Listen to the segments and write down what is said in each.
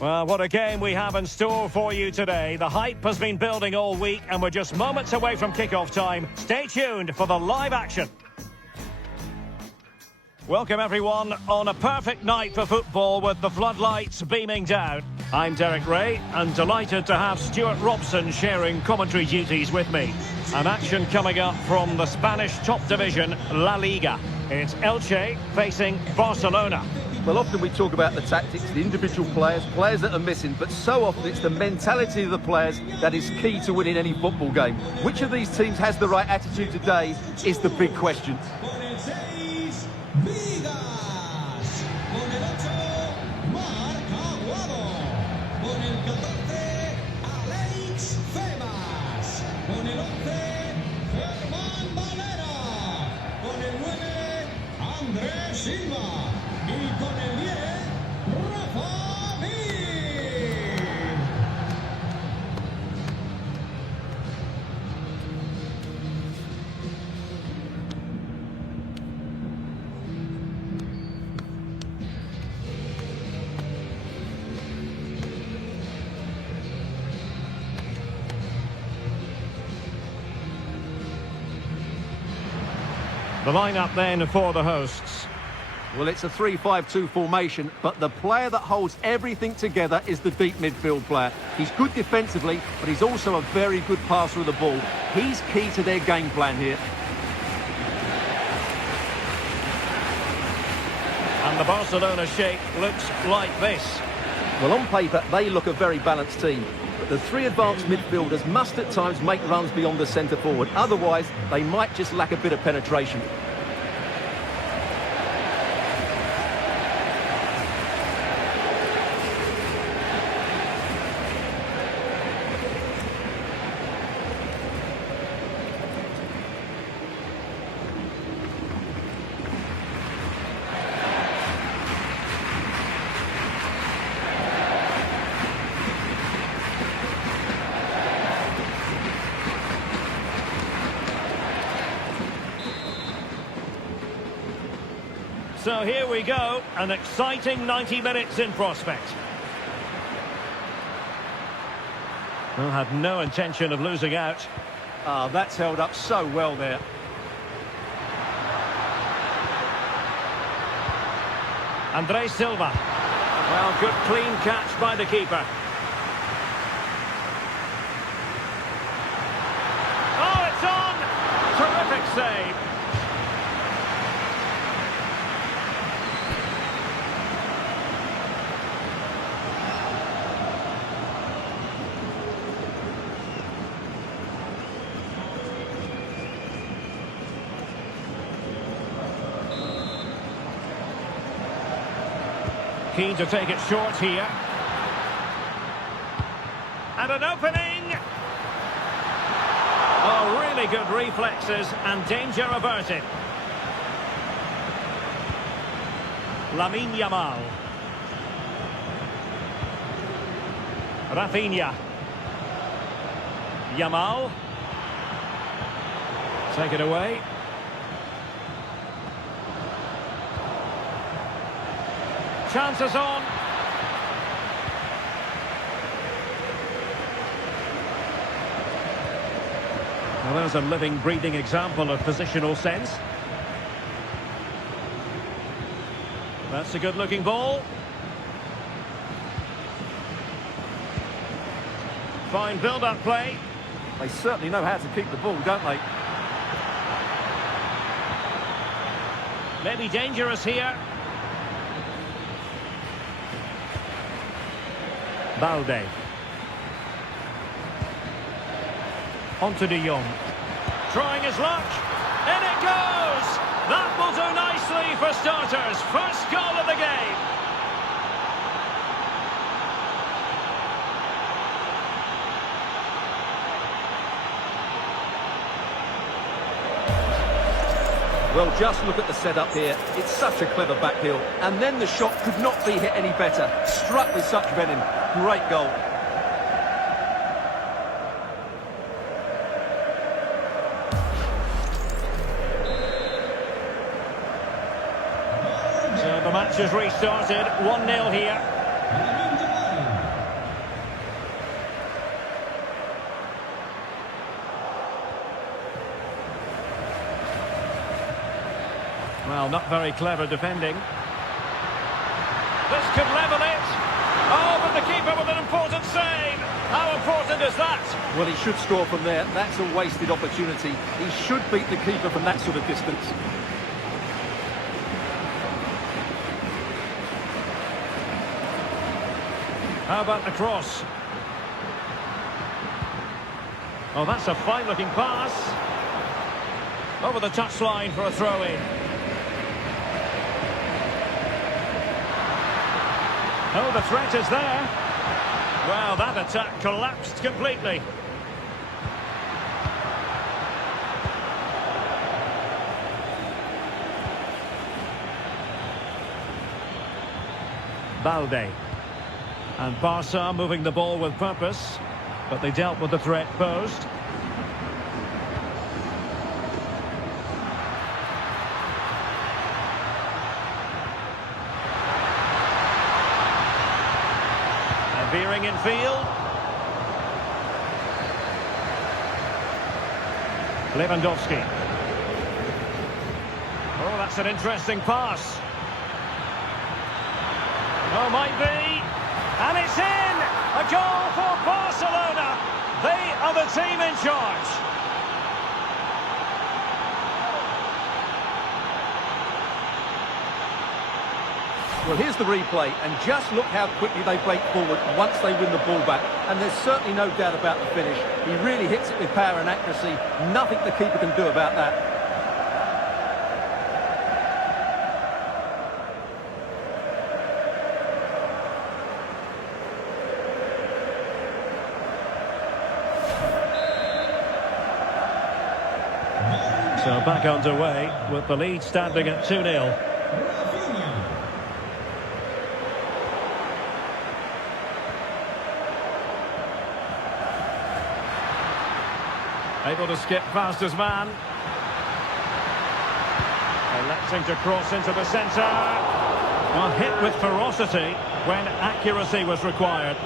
Well, what a game we have in store for you today. The hype has been building all week and we're just moments away from kick-off time. Stay tuned for the live action. Welcome everyone on a perfect night for football with the floodlights beaming down. I'm Derek Ray and delighted to have Stuart Robson sharing commentary duties with me. An action coming up from the Spanish top division, La Liga. It's Elche facing Barcelona. Well, often we talk about the tactics, the individual players that are missing, but so often it's the mentality of the players that is key to winning any football game. Which of these teams has the right attitude today is the big question. The lineup then for the hosts. Well, it's a 3-5-2 formation, but the player that holds everything together is the deep midfield player. He's good defensively, but he's also a very good passer of the ball. He's key to their game plan here. And the Barcelona shape looks like this. Well, on paper, they look a very balanced team. But the three advanced midfielders must at times make runs beyond the centre forward. Otherwise, they might just lack a bit of penetration. So here we go, an exciting 90 minutes in prospect. Well, had no intention of losing out. That's held up so well there. Andrés Silva. Well, good clean catch by the keeper. Oh, it's on! Terrific save. Keen to take it short here. And an opening! Oh, really good reflexes and danger averted. Lamine Yamal. Rafinha. Yamal. Take it away. Chances on. Well, there's a living, breathing example of positional sense. That's a good-looking ball. Fine build-up play. They certainly know how to keep the ball, don't they? Maybe dangerous here. Balde. On to De Jong. Trying his luck. In it goes! That will do nicely for starters. First goal of the game. Well, just look at the setup here. It's such a clever back heel. And then the shot could not be hit any better. Struck with such venom. Great goal. So the match has restarted. 1-0 here. Well, not very clever defending. This could level it. Oh, but the keeper with an important save. How important is that? Well, he should score from there. That's a wasted opportunity. He should beat the keeper from that sort of distance. How about the cross? Oh, that's a fine-looking pass. Over the touchline for a throw-in. Oh, the threat is there. Well, that attack collapsed completely. Balde. And Barca moving the ball with purpose, but they dealt with the threat posed. Veering in field. Lewandowski. Oh, that's an interesting pass. Oh, might be. And it's in! A goal for Barcelona. They are the team in charge. Well, here's the replay, and just look how quickly they break forward once they win the ball back. And there's certainly no doubt about the finish. He really hits it with power and accuracy. Nothing the keeper can do about that. So back underway with the lead standing at 2-0. Able to skip past his man. Electing to cross into the centre. Well, hit with ferocity when accuracy was required.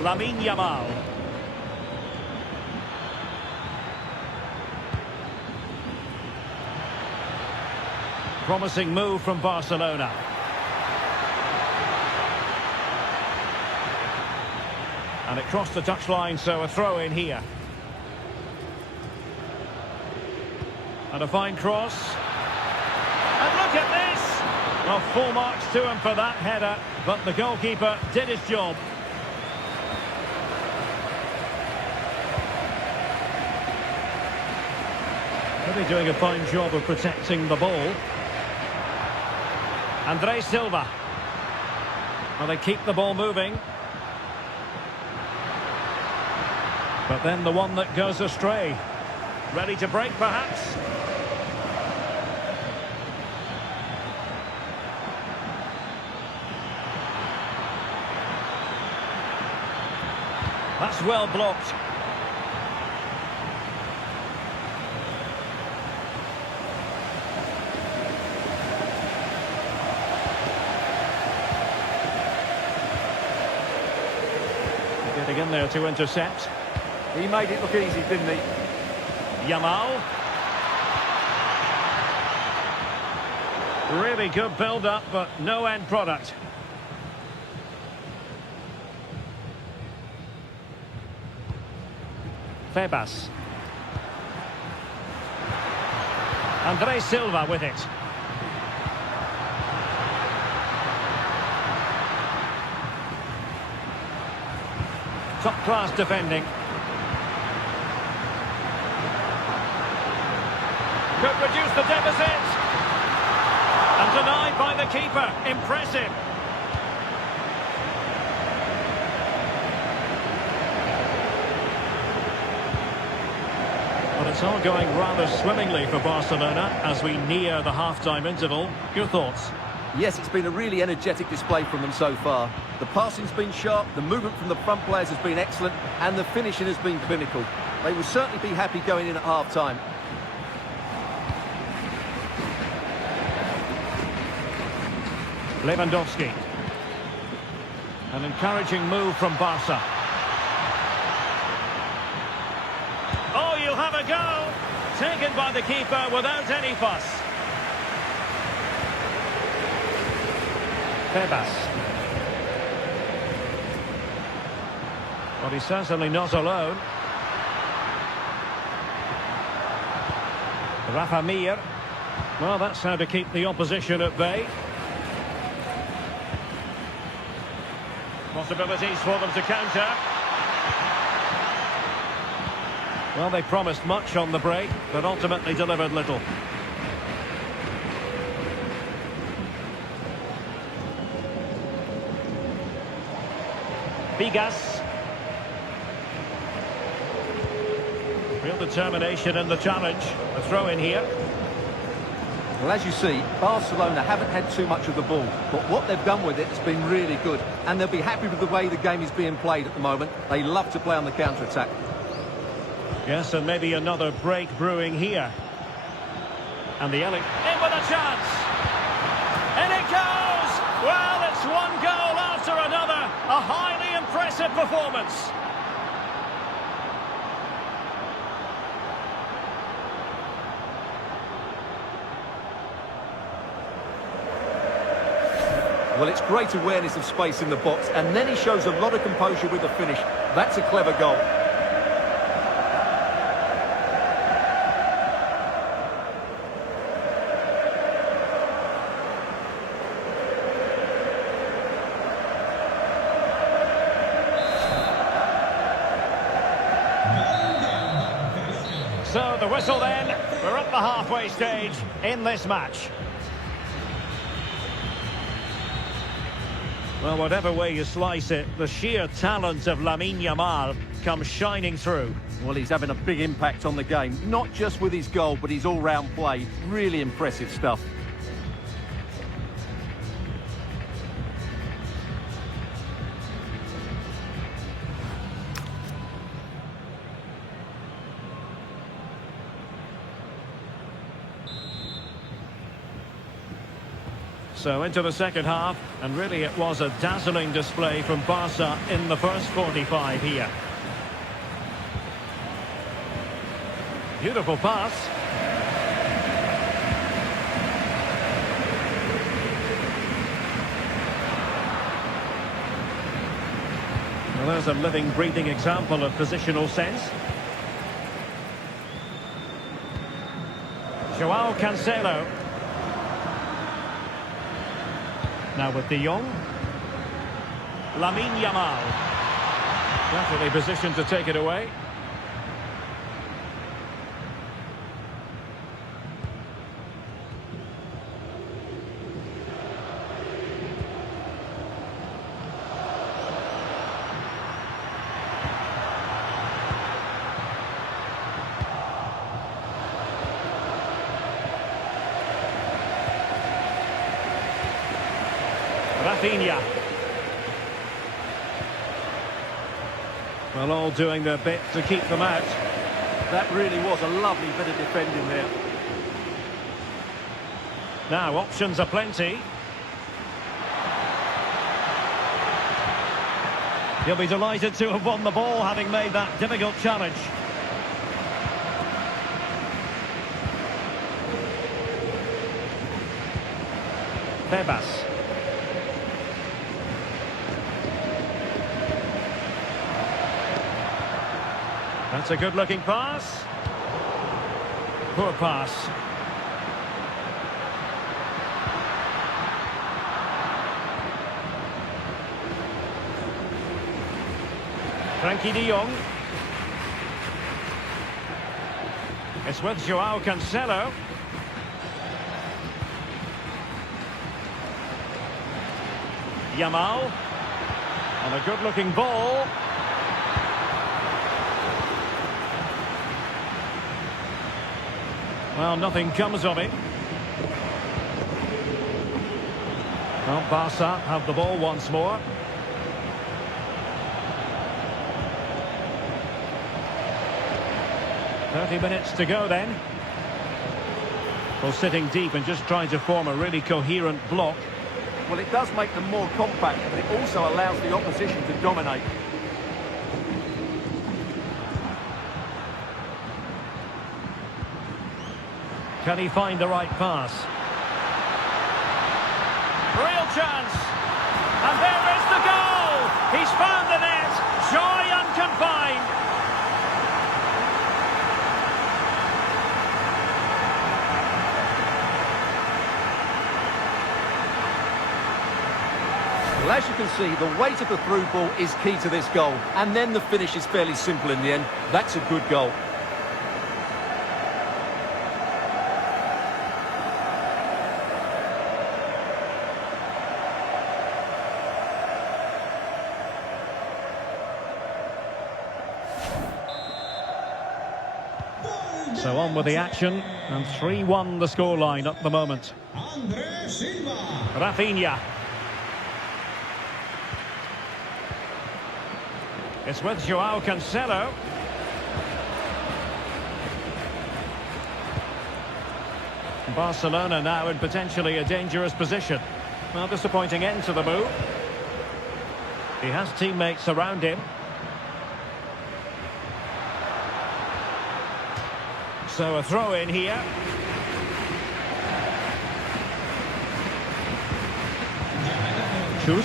Lamine Yamal. Promising move from Barcelona. And it crossed the touchline, so a throw in here. And a fine cross. And look at this! Well, full marks to him for that header, but the goalkeeper did his job. Really doing a fine job of protecting the ball. Andre Silva. Well, they keep the ball moving. But then the one that goes astray. Ready to break, perhaps? That's well blocked. Getting in there to intercept. He made it look easy, didn't he? Yamal. Really good build-up, but no end product. Febas. Andre Silva with it. Top-class defending. Could reduce the deficit. And denied by the keeper. Impressive. But it's all going rather swimmingly for Barcelona as we near the half-time interval. Your thoughts? Yes, it's been a really energetic display from them so far. The passing's been sharp, the movement from the front players has been excellent, and the finishing has been clinical. They will certainly be happy going in at half-time. Lewandowski. An encouraging move from Barca. Oh, you'll have a go. Taken by the keeper without any fuss. Tebas. Well, he's certainly not alone. Rafa Mir. Well, that's how to keep the opposition at bay. Possibilities for them to counter. Well, they promised much on the break, but ultimately delivered little. Vigas. Real determination in the challenge. A throw in here. Well, as you see, Barcelona haven't had too much of the ball, but what they've done with it has been really good, and they'll be happy with the way the game is being played at the moment. They love to play on the counter-attack. Yes, and maybe another break brewing here. And the Elling in with a chance. And it goes! Well, it's one goal after another. A highly impressive performance. Well, it's great awareness of space in the box, and then he shows a lot of composure with the finish. That's a clever goal. So the whistle then. We're at the halfway stage in this match. Well, whatever way you slice it, the sheer talent of Lamine Yamal comes shining through. Well, he's having a big impact on the game, not just with his goal, but his all-round play. Really impressive stuff. So into the second half, and really it was a dazzling display from Barca in the first 45 here. Beautiful pass. Well, there's a living, breathing example of positional sense. Joao Cancelo. Now with De Jong. Lamine Yamal. Definitely positioned to take it away. Rafinha. Well, all doing their bit to keep them out. That really was a lovely bit of defending there. Now, options are plenty. He'll be delighted to have won the ball, having made that difficult challenge. Tebas. That's a good-looking pass. Poor pass. Frankie De Jong. It's with Joao Cancelo. Yamal. And a good-looking ball. Well, nothing comes of it. Well, Barca have the ball once more. .30 minutes to go then. Well, sitting deep and just trying to form a really coherent block. Well, it does make them more compact, but it also allows the opposition to dominate. Can he find the right pass? Real chance! And there is the goal! He's found the net! Joy unconfined! Well, as you can see, the weight of the through ball is key to this goal. And then the finish is fairly simple in the end. That's a good goal. So on with the action, and 3-1 the scoreline at the moment. Rafinha. It's with Joao Cancelo. Barcelona now in potentially a dangerous position. Well, disappointing end to the move. He has teammates around him. So a throw in here. Chus.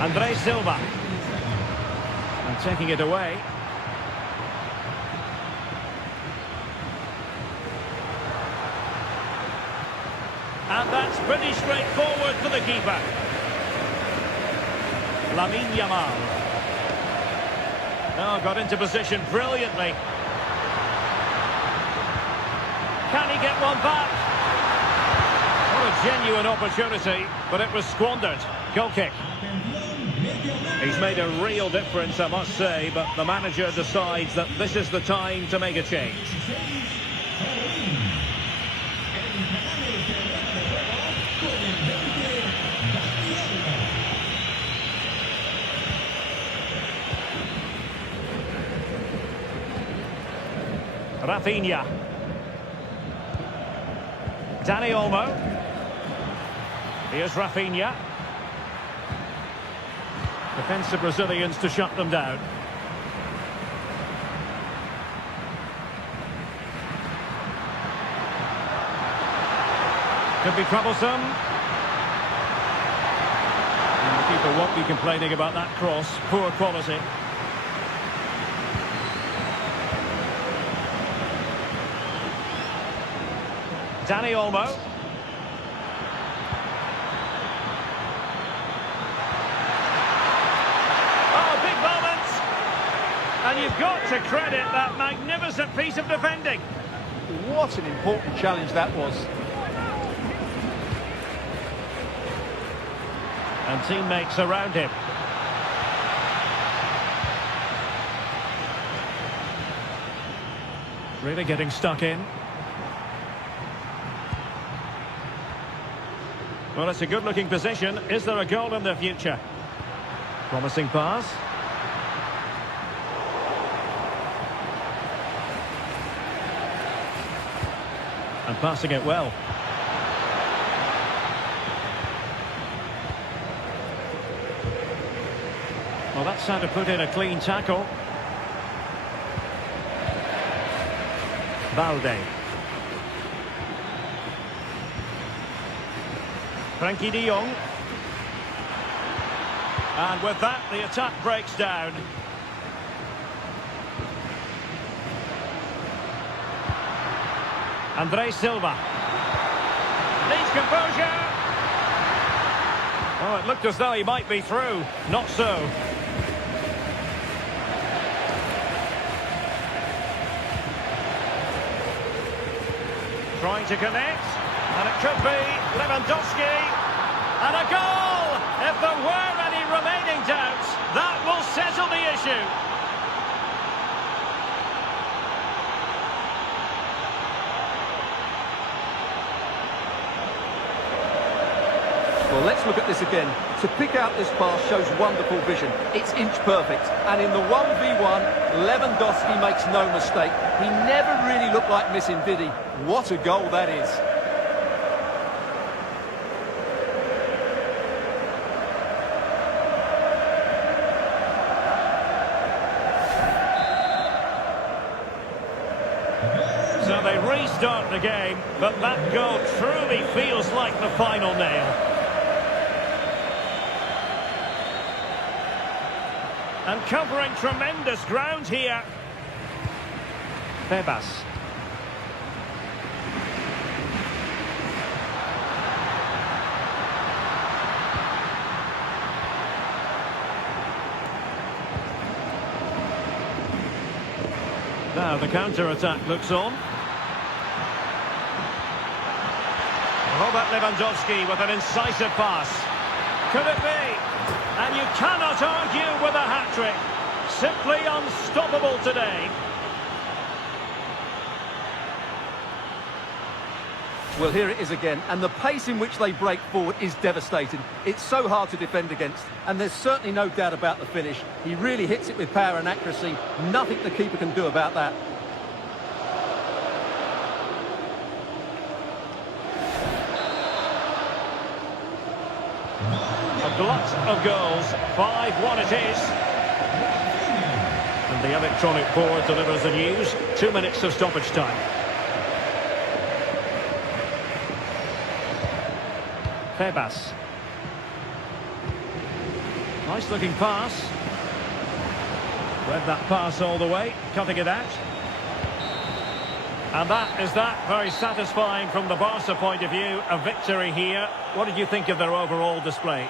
André Silva. And taking it away. And that's pretty straightforward for the keeper. Lamine Yamal. Oh, got into position brilliantly. Can he get one back? What a genuine opportunity, but it was squandered. Goal kick. He's made a real difference, I must say, but the manager decides that this is the time to make a change. Rafinha. Dani Olmo. Here's Rafinha. Defensive Brazilians to shut them down. Could be troublesome. And the keeper won't be complaining about that cross. Poor quality. Dani Olmo. Oh, big moment! And you've got to credit that magnificent piece of defending. What an important challenge that was. And teammates around him. Really getting stuck in. Well, it's a good-looking position. Is there a goal in the future? Promising pass. And passing it well. Well, that's how to put in a clean tackle. Balde. Frankie de Jong. And with that, the attack breaks down. André Silva. Needs composure. Oh, it looked as though he might be through. Not so. Trying to connect. And it could be Lewandowski. And a goal! If there were any remaining doubts, that will settle the issue. Well, let's look at this again. To pick out this pass shows wonderful vision. It's inch perfect. And in the 1v1, Lewandowski makes no mistake. He never really looked like missing, did he? What a goal that is. start the game, but that goal truly feels like the final nail. And covering tremendous ground here. Tebas. Now the counter-attack looks on. Robert Lewandowski with an incisive pass. Could it be? And you cannot argue with a hat-trick. Simply unstoppable today. Well, here it is again, and the pace in which they break forward is devastating. It's so hard to defend against, and there's certainly no doubt about the finish. He really hits it with power and accuracy. Nothing the keeper can do about that. A glut of goals. 5-1 it is. And the electronic board delivers the news. 2 minutes of stoppage time. Tebas. Nice looking pass. Read that pass all the way, cutting it out. And that is that. Very satisfying from the Barca point of view. A victory here. What did you think of their overall display?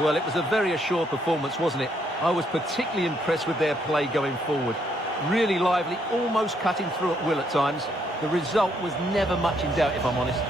Well, it was a very assured performance, wasn't it? I was particularly impressed with their play going forward. Really lively, almost cutting through at will at times. The result was never much in doubt, if I'm honest.